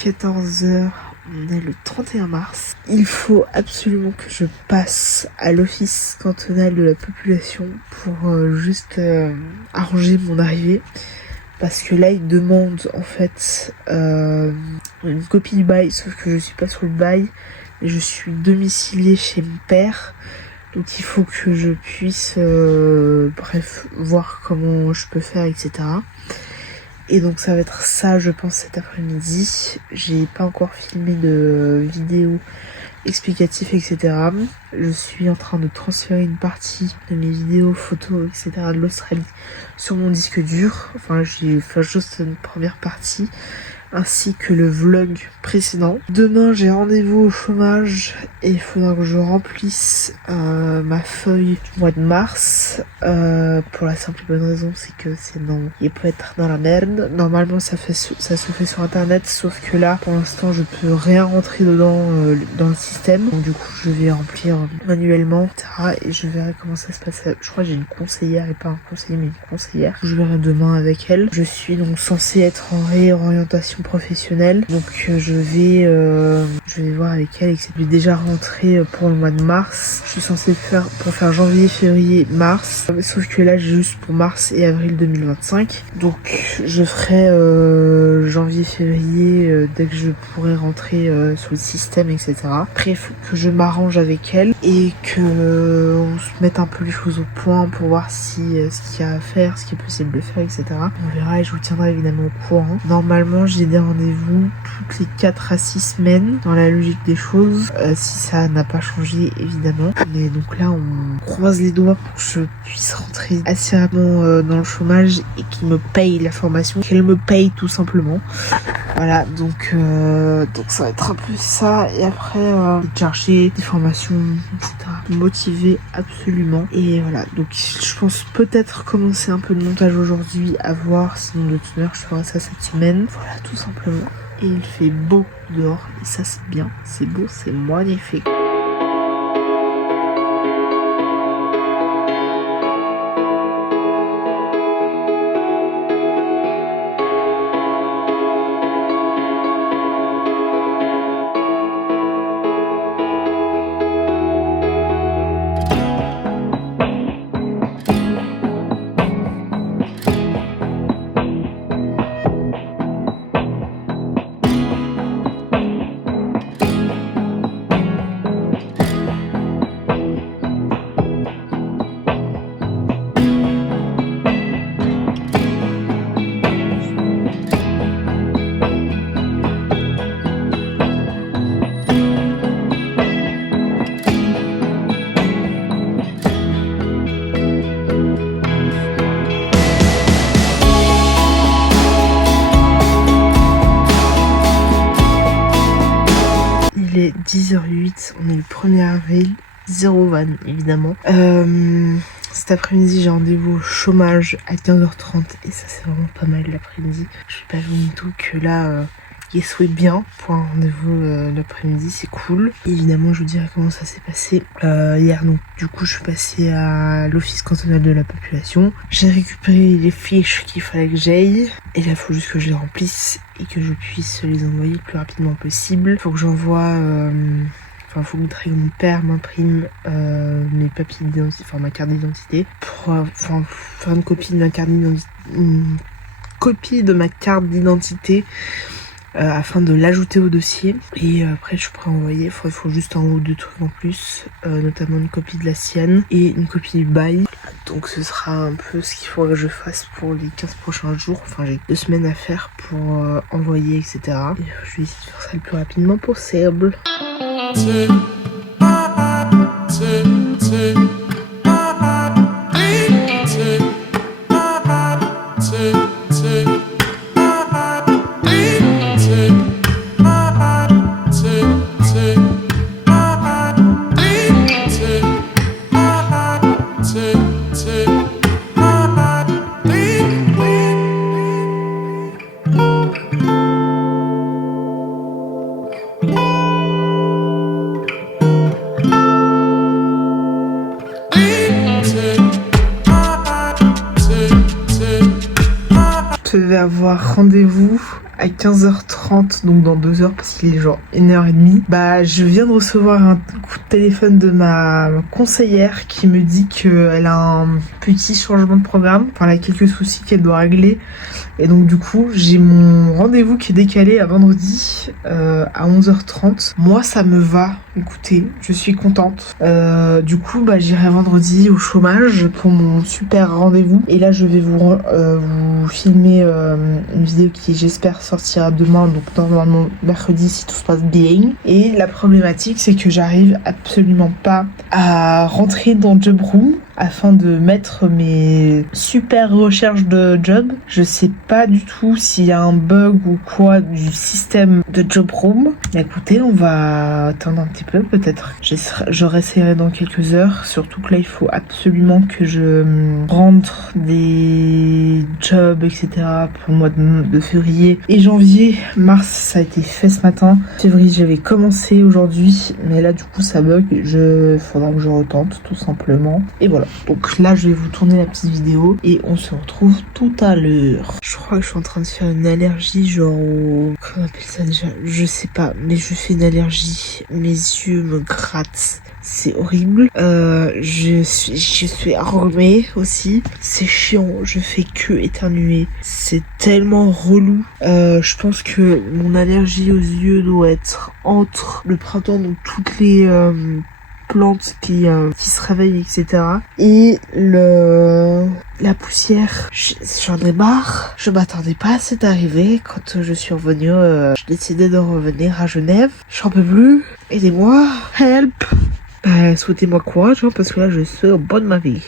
14 h. On est le 31 mars. Il faut absolument que je passe à l'office cantonal de la population pour juste arranger mon arrivée. Parce que là, ils demandent en fait une copie du bail, sauf que je suis pas sur le bail. Et je suis domiciliée chez mon père. Donc il faut que je puisse, bref, voir comment je peux faire, etc. Et donc ça va être ça, je pense, cet après-midi. J'ai pas encore filmé de vidéo explicative, etc. Je suis en train de transférer une partie de mes vidéos, photos, etc. de l'Australie sur mon disque dur. Enfin, j'ai fait juste une première partie, ainsi que le vlog précédent. Demain, j'ai rendez-vous au chômage et il faudra que je remplisse ma feuille du mois de mars. Pour la simple et bonne raison, c'est que sinon, il peut être dans la merde. Normalement, ça se fait sur internet, sauf que là, pour l'instant, je peux rien rentrer dedans dans le système. Donc du coup, je vais remplir manuellement, etc. Et je verrai comment ça se passe. Je crois que j'ai une conseillère, et pas un conseiller, mais une conseillère. Je verrai demain avec elle. Je suis donc censée être en réorientation professionnelle, donc je vais voir avec elle, et que c'est déjà rentré pour le mois de mars. Je suis censée faire janvier, février, mars, sauf que là j'ai juste pour mars et avril 2025, donc je ferai janvier, février dès que je pourrai rentrer sur le système, etc. Après il faut que je m'arrange avec elle et que on se mette un peu les choses au point pour voir si ce qu'il y a à faire, ce qui est possible de faire, etc. On verra et je vous tiendrai évidemment au courant. Normalement j'ai des rendez-vous toutes les 4 à 6 semaines dans la logique des choses, si ça n'a pas changé évidemment. Mais donc là on croise les doigts pour que je puisse rentrer assez rapidement dans le chômage et qu'il me paye la formation, qu'elle me paye tout simplement. Voilà, donc ça va être un peu ça, et après chercher des formations, etc. Motiver absolument. Et voilà, donc je pense peut-être commencer un peu de montage aujourd'hui, à voir, sinon de toute manière je ferai ça cette semaine. Voilà, tout simplement. Et il fait beau dehors, et ça c'est bien, c'est beau, c'est magnifique. Il est 10h08, on est le 1er avril, 0 van évidemment. Cet après-midi j'ai rendez-vous au chômage à 15h30 et ça c'est vraiment pas mal l'après-midi. Je suis pas venue tout que là il souhaite bien pour un rendez-vous l'après-midi, c'est cool. Et évidemment je vous dirai comment ça s'est passé hier. Donc du coup je suis passée à l'office cantonal de la population. J'ai récupéré les fiches qu'il fallait que j'aille et là il faut juste que je les remplisse et que je puisse les envoyer le plus rapidement possible. Faut que j'envoie Enfin, faut que mon père m'imprime mes papiers d'identité, enfin ma carte d'identité, pour faire une copie de ma carte d'identité, afin de l'ajouter au dossier. Et après je pourrais envoyer, il faut juste un ou deux trucs en plus, notamment une copie de la sienne et une copie du bail. Donc ce sera un peu ce qu'il faudra que je fasse pour les 15 prochains jours. Enfin j'ai 2 semaines à faire pour envoyer, etc. Et je vais essayer de faire ça le plus rapidement possible. Je vais avoir rendez-vous à 15h30, donc dans 2 heures parce qu'il est genre 1h30. Bah je viens de recevoir un coup de téléphone de ma conseillère qui me dit qu'elle a un petit changement de programme, enfin elle a quelques soucis qu'elle doit régler. Et donc du coup j'ai mon rendez-vous qui est décalé à vendredi à 11h30. Moi ça me va, écoutez, je suis contente. Du coup bah j'irai vendredi au chômage pour mon super rendez-vous. Et là je vais vous filmer une vidéo qui j'espère sortira demain, donc normalement mercredi si tout se passe bien. Et la problématique c'est que j'arrive absolument pas à rentrer dans Jobroom afin de mettre mes super recherches de job. Je sais pas du tout s'il y a un bug ou quoi du système de Jobroom. Mais écoutez, on va attendre un petit peu peut-être. Je réessayerai dans quelques heures. Surtout que là, il faut absolument que je rentre des jobs, etc. pour le mois de février et janvier. Mars, ça a été fait ce matin. Février, j'avais commencé aujourd'hui. Mais là, du coup, ça bug. Faudra que je retente, tout simplement. Et voilà. Donc là, je vais vous tourner la petite vidéo et on se retrouve tout à l'heure. Je crois que je suis en train de faire une allergie, genre au... Comment on appelle ça déjà? Je sais pas, mais je fais une allergie. Mes yeux me grattent. C'est horrible. Je suis enrhumée aussi. C'est chiant. Je fais que éternuer. C'est tellement relou. Je pense que mon allergie aux yeux doit être entre le printemps, donc toutes les... plantes qui se réveillent, etc. Et la poussière, j'en ai marre. Je m'attendais pas à cette arrivée. Quand je suis revenue, j'ai décidé de revenir à Genève. J'en peux plus. Aidez-moi. Help. Souhaitez-moi courage, hein, parce que là, je suis au bas de ma vie.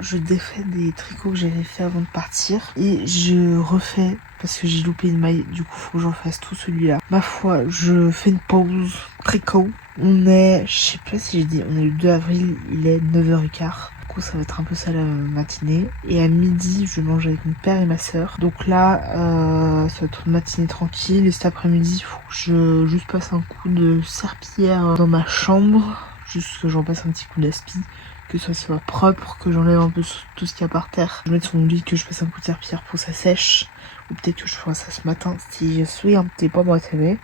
Je défais des tricots que j'avais fait avant de partir et je refais parce que j'ai loupé une maille, du coup faut que j'en fasse tout celui-là. Ma foi, je fais une pause tricot. On est, je sais pas si j'ai dit, on est le 2 avril, il est 9h15. Du coup ça va être un peu ça la matinée. Et à midi, je mange avec mon père et ma soeur. Donc là, ça va être une matinée tranquille. Et cet après-midi, il faut que je juste passe un coup de serpillière dans ma chambre. Juste que j'en passe un petit coup d'aspi. Que ça soit propre, que j'enlève un peu tout ce qu'il y a par terre. Je mets sur mon lit, que je fasse un coup de serpillière pour que ça sèche. Ou peut-être que je ferai ça ce matin si je suis un petit peu motivé.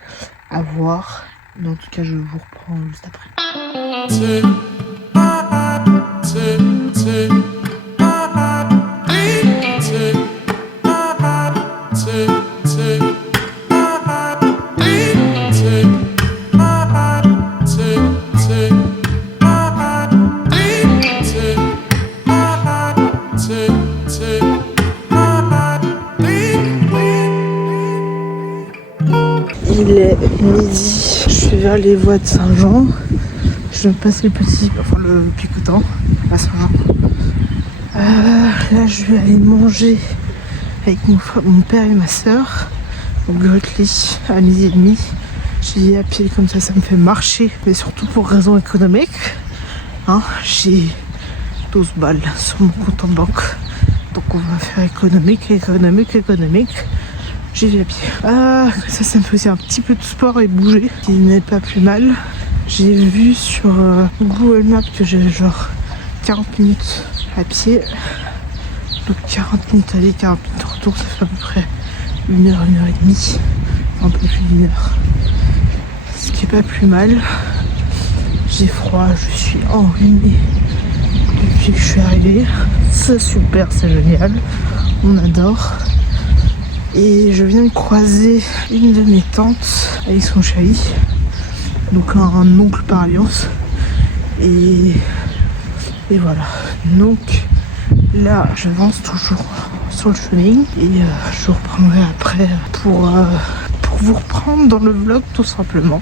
À voir. Mais en tout cas, je vous reprends juste après. Il est midi, je suis vers les voies de Saint-Jean. Je passe le picotant à Saint-Jean. Là, je vais aller manger avec mon père et ma soeur au Grutli à 12h30. J'ai dit à pied comme ça me fait marcher, mais surtout pour raison économique. Hein, j'ai 12 balles sur mon compte en banque. Donc on va faire économique. J'y vais à pied. Ça me faisait un petit peu de sport et bouger, qui n'est pas plus mal. J'ai vu sur Google Maps que j'avais genre 40 minutes à pied. Donc 40 minutes aller, 40 minutes retour, ça fait à peu près 1h, 1h30. Un peu plus d'une heure. Ce qui est pas plus mal. J'ai froid, je suis enrhumée depuis que je suis arrivée. C'est super, c'est génial. On adore. Et je viens de croiser une de mes tantes avec son chéri, donc un oncle par alliance. Et voilà. Donc là, j'avance toujours sur le chemin et je reprendrai après pour vous reprendre dans le vlog tout simplement.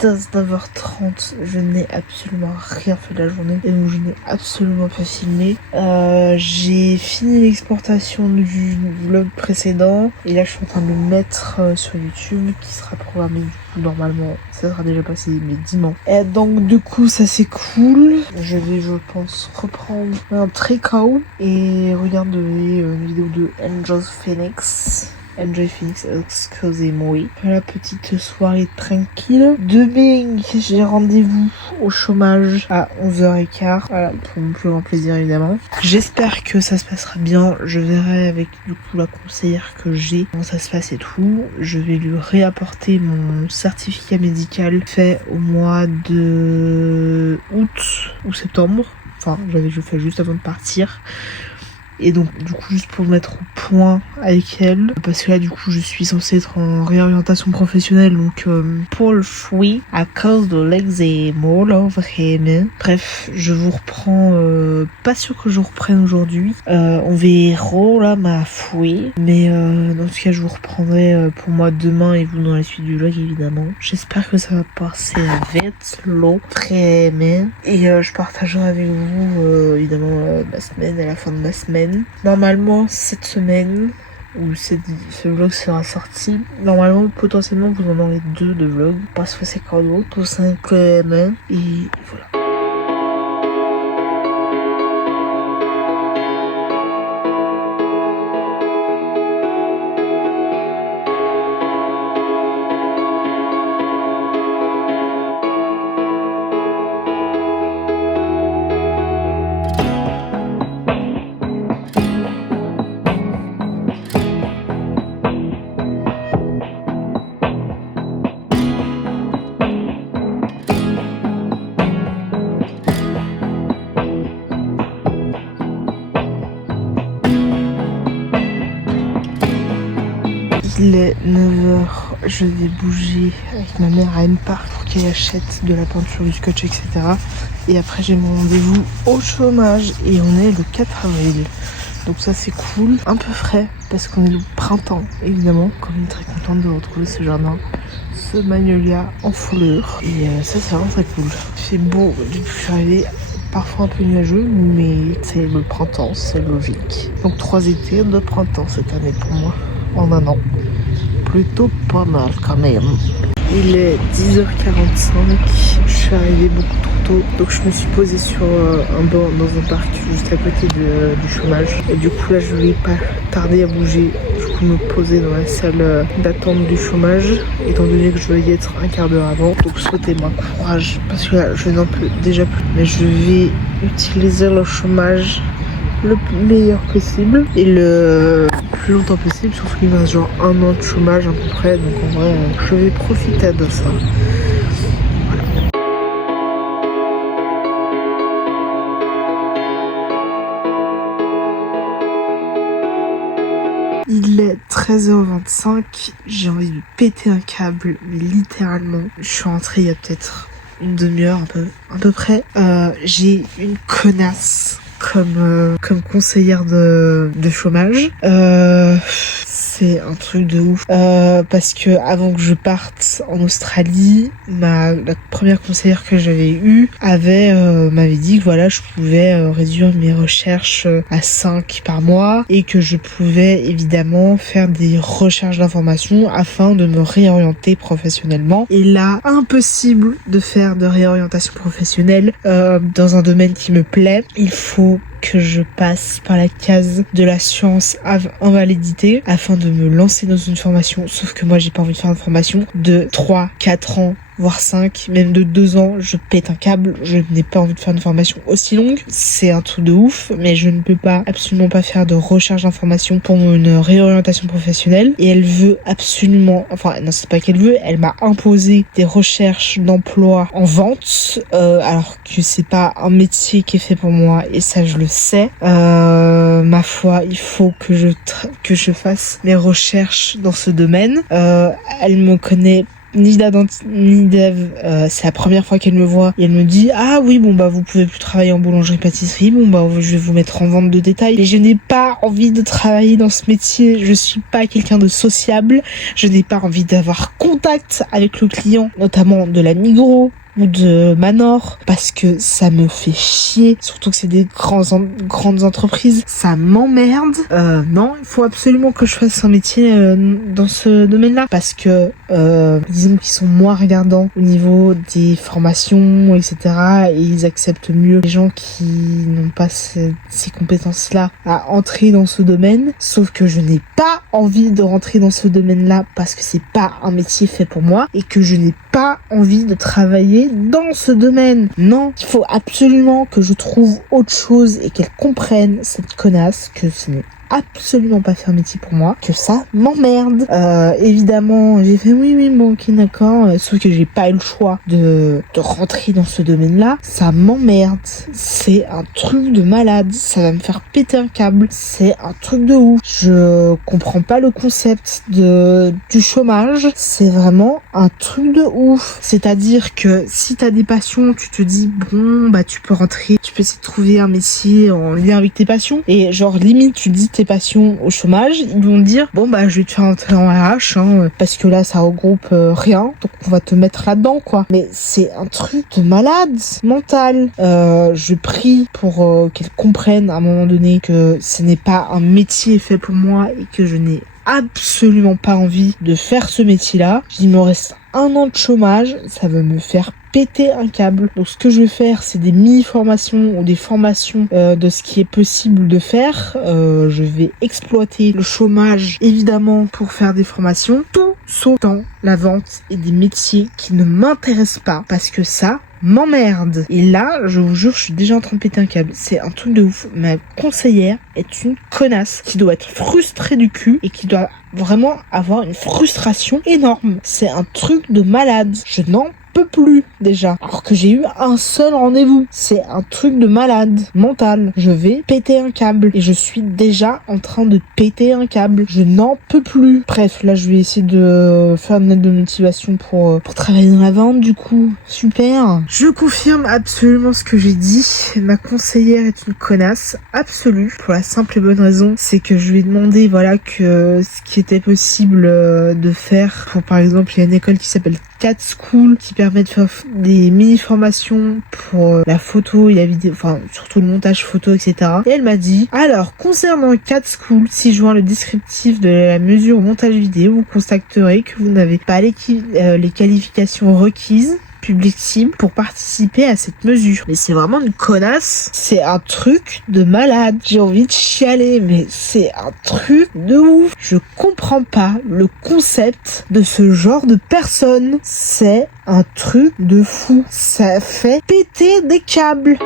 19h30, je n'ai absolument rien fait de la journée et donc je n'ai absolument pas filmé. J'ai fini l'exportation du vlog précédent et là je suis en train de le mettre sur YouTube qui sera programmé du coup normalement, ça sera déjà passé mais dimanche. Et donc du coup ça c'est cool. Je vais je pense reprendre un tricot et regarder une vidéo de Enjoy Phoenix. Enjoy Phoenix, excusez-moi. La petite soirée tranquille. Demain, j'ai rendez-vous au chômage à 11h15. Voilà, pour mon plus grand plaisir évidemment. J'espère que ça se passera bien. Je verrai avec du coup la conseillère que j'ai comment ça se passe et tout. Je vais lui réapporter mon certificat médical fait au mois de août ou septembre. Enfin, je le fais juste avant de partir. Et donc du coup juste pour me mettre au point avec elle parce que là du coup je suis censée être en réorientation professionnelle donc pour le fruit à cause de l'eczéma là vraiment. Bref, je vous reprends pas sûr que je reprenne aujourd'hui, on verra là ma fouille mais dans tout cas je vous reprendrai pour moi demain et vous dans la suite du vlog évidemment. J'espère que ça va passer vite l'eau vraiment et je partagerai avec vous évidemment ma semaine à la fin de ma semaine. Normalement cette semaine où ce vlog sera sorti, normalement potentiellement vous en aurez 2 de vlogs parce que c'est cadeau tout simplement et voilà. Il est 9h, je vais bouger avec ma mère à M-Park pour qu'elle achète de la peinture, du scotch, etc. Et après j'ai mon rendez-vous au chômage et on est le 4 avril. Donc ça c'est cool, un peu frais parce qu'on est au printemps évidemment. Comme on est très contente de retrouver ce jardin, ce magnolia en fleurs. Et ça c'est vraiment très cool. Il fait beau depuis que je suis arrivée. Parfois un peu nuageux, mais c'est le printemps, c'est logique. Donc 3 étés, 2 printemps cette année pour moi, en un an. Plutôt pas mal quand même. Il est 10h45, je suis arrivée beaucoup trop tôt, donc je me suis posée sur un banc dans un parc juste à côté du chômage. Et du coup là je vais pas tarder à bouger, du coup me poser dans la salle d'attente du chômage, étant donné que je vais y être un quart d'heure avant. Donc souhaitez-moi courage, parce que là je n'en peux déjà plus. Mais je vais utiliser le chômage le meilleur possible et le plus longtemps possible, sauf qu'il me reste genre 1 an de chômage à peu près, donc en vrai je vais profiter de ça. Il est 13h25, j'ai envie de péter un câble, mais littéralement. Je suis rentrée il y a peut-être une demi-heure à peu près. J'ai une connasse comme conseillère de chômage. C'est un truc de ouf. Parce que avant que je parte en Australie, la première conseillère que j'avais eue m'avait dit que voilà, je pouvais réduire mes recherches à 5 par mois et que je pouvais évidemment faire des recherches d'informations afin de me réorienter professionnellement. Et là, impossible de faire de réorientation professionnelle dans un domaine qui me plaît. Il faut que je passe par la case de l'assurance invalidité afin de me lancer dans une formation, sauf que moi j'ai pas envie de faire une formation de 3, 4 ans voire 5, même de 2 ans, je pète un câble, je n'ai pas envie de faire une formation aussi longue, c'est un truc de ouf, mais je ne peux absolument pas faire de recherche d'informations pour une réorientation professionnelle, et elle veut absolument, enfin non c'est pas qu'elle veut, elle m'a imposé des recherches d'emploi en vente, alors que c'est pas un métier qui est fait pour moi, et ça je le sais, ma foi, il faut que je fasse mes recherches dans ce domaine, elle me connaît ni Dev, c'est la première fois qu'elle me voit et elle me dit ah oui bon bah vous pouvez plus travailler en boulangerie-pâtisserie, bon bah je vais vous mettre en vente de détail. Et je n'ai pas envie de travailler dans ce métier, je suis pas quelqu'un de sociable, je n'ai pas envie d'avoir contact avec le client, notamment de la Migros ou de Manor, parce que ça me fait chier, surtout que c'est des grandes entreprises, ça m'emmerde. Non, il faut absolument que je fasse un métier dans ce domaine-là, parce que disons qu'ils sont moins regardants au niveau des formations, etc. Et ils acceptent mieux les gens qui n'ont pas ces compétences-là à entrer dans ce domaine, sauf que je n'ai pas envie de rentrer dans ce domaine-là parce que c'est pas un métier fait pour moi et que je n'ai pas envie de travailler dans ce domaine. Non, il faut absolument que je trouve autre chose et qu'elle comprenne, cette connasse, que ce n'est absolument pas faire métier pour moi, que ça m'emmerde. Évidemment, j'ai fait oui, bon, ok, d'accord, sauf que j'ai pas eu le choix de rentrer dans ce domaine-là. Ça m'emmerde. C'est un truc de malade. Ça va me faire péter un câble. C'est un truc de ouf. Je comprends pas le concept du chômage. C'est vraiment un truc de ouf. C'est-à-dire que si t'as des passions, tu te dis bon, bah tu peux rentrer, tu peux essayer de trouver un métier en lien avec tes passions. Et genre limite, tu dis tes passions au chômage, ils vont te dire bon bah je vais te faire entrer en RH parce que là ça regroupe rien, donc on va te mettre là-dedans quoi. Mais c'est un truc de malade mental. Je prie pour qu'elle comprenne à un moment donné que ce n'est pas un métier fait pour moi et que je n'ai absolument pas envie de faire ce métier-là. Il me reste 1 an de chômage, ça va me faire péter un câble. Donc ce que je vais faire, c'est des mini-formations ou des formations de ce qui est possible de faire. Je vais exploiter le chômage évidemment pour faire des formations, tout sauf dans la vente et des métiers qui ne m'intéressent pas parce que ça m'emmerde. Et là, je vous jure, je suis déjà en train de péter un câble. C'est un truc de ouf. Ma conseillère est une connasse qui doit être frustrée du cul et qui doit vraiment avoir une frustration énorme. C'est un truc de malade. Je n'en peux plus déjà. Alors que j'ai eu un seul rendez-vous. C'est un truc de malade mental. Je vais péter un câble. Et je suis déjà en train de péter un câble. Je n'en peux plus. Bref, là je vais essayer de faire une lettre de motivation pour travailler dans la vente du coup. Super. Je confirme absolument ce que j'ai dit. Ma conseillère est une connasse absolue. Pour la simple et bonne raison, c'est que je lui ai demandé voilà que ce qui était possible de faire. Pour par exemple, il y a une école qui s'appelle Cat School qui permet de faire des mini-formations pour la photo et la vidéo, enfin surtout le montage photo, etc. Et elle m'a dit, alors concernant Cat School, si je vois le descriptif de la mesure au montage vidéo, vous constaterez que vous n'avez pas les qualifications requises public cible pour participer à cette mesure. Mais c'est vraiment une connasse. C'est un truc de malade. J'ai envie de chialer, mais c'est un truc de ouf. Je comprends pas le concept de ce genre de personne. C'est un truc de fou. Ça fait péter des câbles.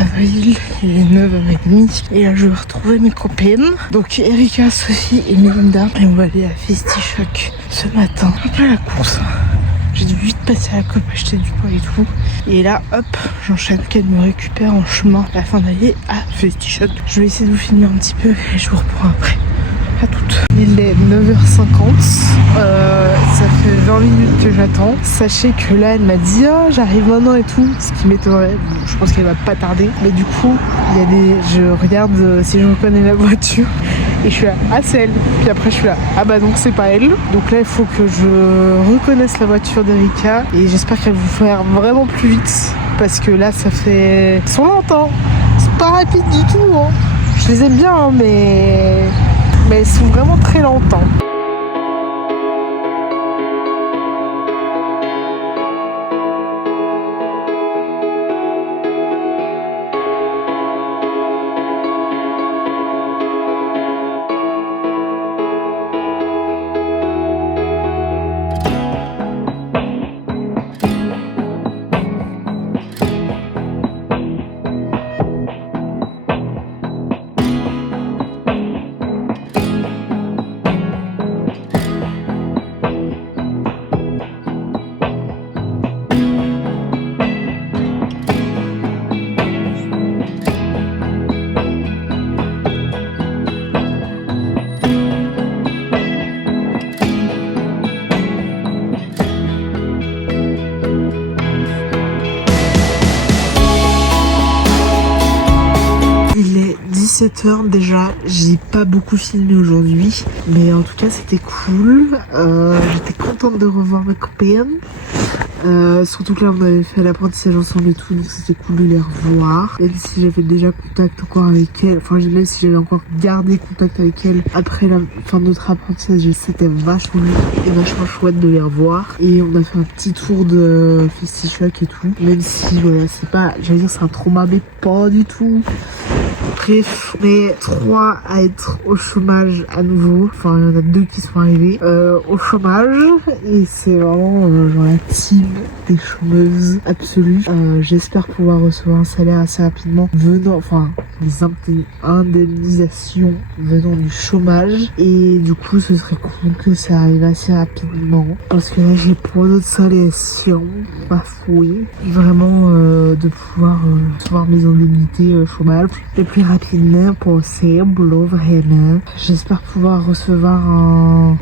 Avril, il est 9h30 et là je vais retrouver mes copines, donc Erika, Sophie et Melinda, et on va aller à Festichoc ce matin. Après la course, j'ai dû vite passer à la COP acheter du pain et tout, et là hop, j'enchaîne qu'elle me récupère en chemin afin d'aller à Festichoc. Je vais essayer de vous filmer un petit peu et je vous reprends après. À toutes. Il est 9h50, ça fait 20 minutes que j'attends. Sachez que là elle m'a dit j'arrive maintenant et tout, ce qui m'étonnerait. Bon, je pense qu'elle va pas tarder, mais du coup je regarde si je reconnais la voiture et je suis là c'est elle, puis après je suis là bah donc c'est pas elle. Donc là il faut que je reconnaisse la voiture d'Erika et j'espère qu'elle va vous faire vraiment plus vite parce que là ça fait... Ils sont lents, pas rapides du tout. Hein. Je les aime bien, hein, mais elles sont vraiment très lentes. Hein. Il est 17h déjà, j'ai pas beaucoup filmé aujourd'hui, mais en tout cas c'était cool. J'étais contente de revoir mes copines. Surtout que là on avait fait l'apprentissage ensemble et tout, donc c'était cool de les revoir. Même si j'avais déjà contact encore avec elles, enfin même si j'avais encore gardé contact avec elles après la fin de notre apprentissage, c'était vachement bien et vachement chouette de les revoir. Et on a fait un petit tour de Festichoc et tout, même si voilà, c'est pas, j'allais dire c'est un trauma, mais pas du tout. Bref, on est 3 à être au chômage à nouveau. Enfin, il y en a 2 qui sont arrivés au chômage. Et c'est vraiment genre la team des chômeuses absolues. J'espère pouvoir recevoir un salaire assez rapidement venant, enfin, des indemnisations venant du chômage. Et du coup, ce serait cool que ça arrive assez rapidement. Parce que là, j'ai pas d'autres solutions, ma fouille. Vraiment, de pouvoir recevoir mes indemnités chômage le plus rapidement possible, vraiment. J'espère pouvoir recevoir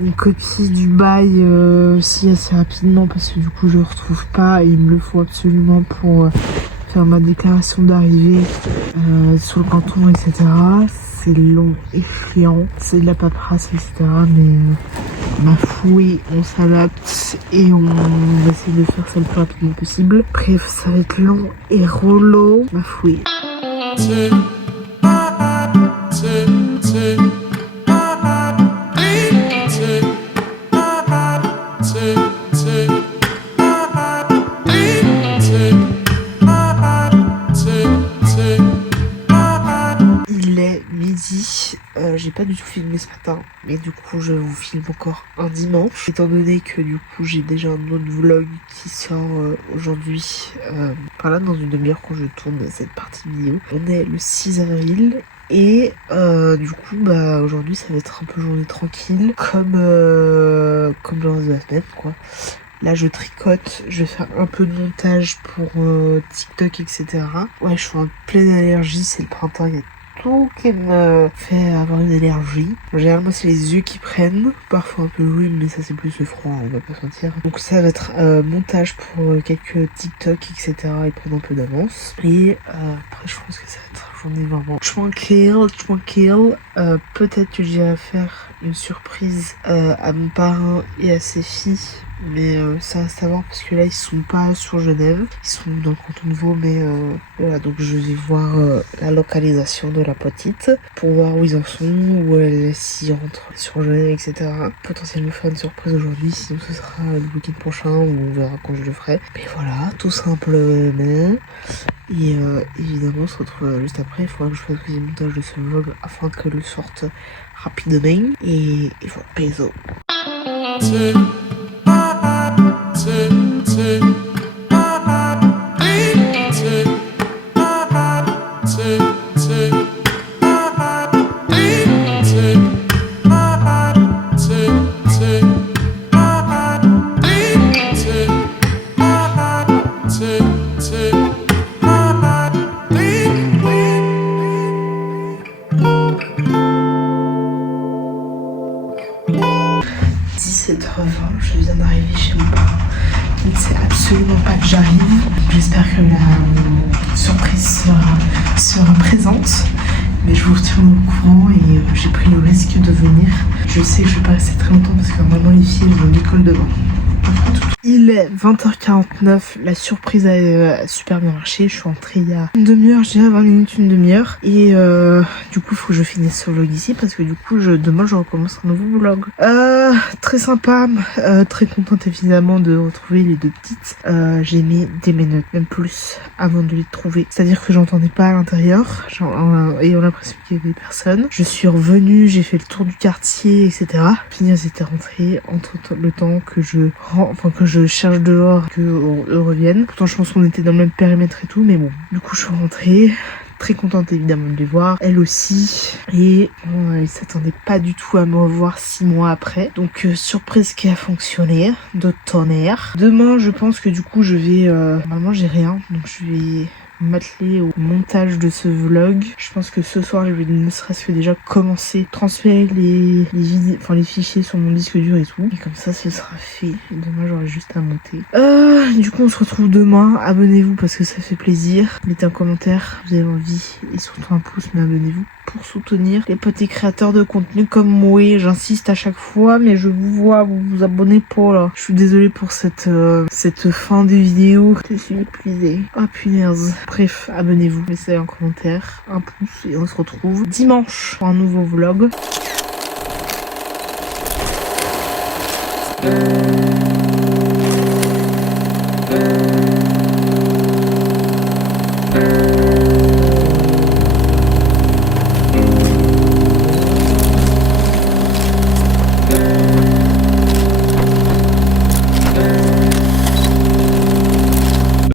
une copie du bail aussi assez rapidement parce que du coup je le retrouve pas et il me le faut absolument pour faire ma déclaration d'arrivée sur le canton, etc. C'est long et chiant, c'est de la paperasse, etc. Mais ma fouille, on s'adapte et on va essayer de faire ça le plus rapidement possible. Bref, ça va être long et relou, ma fouille. Il est midi, j'ai pas du tout filmé ce matin, mais du coup je vous filme encore un dimanche, étant donné que du coup j'ai déjà un autre vlog qui sort aujourd'hui, par là dans une demi-heure quand je tourne cette partie vidéo. On est le 6 avril. Et du coup bah aujourd'hui ça va être un peu journée tranquille comme le reste de la semaine quoi. Là je tricote, je vais faire un peu de montage pour TikTok, etc. Ouais, je suis en pleine allergie, c'est le printemps, il y a tout qui me fait avoir une allergie. Généralement c'est les yeux qui prennent, parfois un peu le rhume, mais ça c'est plus le froid, on va pas se mentir. Donc ça va être montage pour quelques TikTok, etc. et prendre un peu d'avance. Et après je pense que ça va être journée vraiment tranquille. Peut-être que j'irai faire une surprise à mon parrain et à ses filles. Mais ça à savoir parce que là ils sont pas sur Genève, ils sont dans le canton de Vaud, mais voilà, donc je vais voir la localisation de la petite pour voir où ils en sont, où elle s'y rentre sur Genève, etc. Potentiellement faire une surprise aujourd'hui, sinon ce sera le week-end prochain ou on verra quand je le ferai. Mais voilà, tout simplement. Et évidemment on se retrouve juste après, il faudra que je fasse le montage de ce vlog afin que le sorte rapidement. Et voilà, bisous. Je viens d'arriver chez mon parrain. Il ne sait absolument pas que j'arrive. J'espère que la surprise sera présente. Mais je vous tiens au courant et j'ai pris le risque de venir. Je sais que je vais pas rester très longtemps parce que normalement les filles elles ont l'école demain. Il est 20h49, la surprise a super bien marché, je suis entrée il y a une demi-heure, je dirais 20 minutes, une demi-heure. Et du coup, il faut que je finisse ce vlog ici parce que du coup, demain, je recommence un nouveau vlog. Très sympa, très contente évidemment de retrouver les deux petites. J'ai mis des notes, même plus, avant de les trouver. C'est-à-dire que j'entendais pas à l'intérieur, ayant l'impression qu'il y avait personne. Je suis revenue, j'ai fait le tour du quartier, etc. Puis elles étaient rentrées entre le temps que je cherche dehors, qu'eux reviennent. Pourtant, je pense qu'on était dans le même périmètre et tout, mais bon. Du coup, je suis rentrée. Très contente évidemment de les voir, elle aussi, et ils s'attendaient pas du tout à me revoir 6 mois après, donc surprise qui a fonctionné, de tonnerre. Demain je pense que du coup je vais, normalement j'ai rien, donc je vais m'atteler au montage de ce vlog. Je pense que ce soir je vais ne serait-ce que déjà commencer, transférer les fichiers sur mon disque dur et tout, et comme ça ce sera fait, et demain j'aurai juste à monter. Du coup on se retrouve demain, abonnez-vous parce que ça fait plaisir, mettez un commentaire, vous avez envie, et surtout un pouce, mais abonnez-vous pour soutenir les petits créateurs de contenu comme moi. J'insiste à chaque fois, mais je vous vois, vous vous abonnez pas là. Je suis désolée pour cette fin de vidéo. Je suis épuisée. Oh punaise. Bref, abonnez-vous, laissez un commentaire, un pouce, et on se retrouve dimanche pour un nouveau vlog.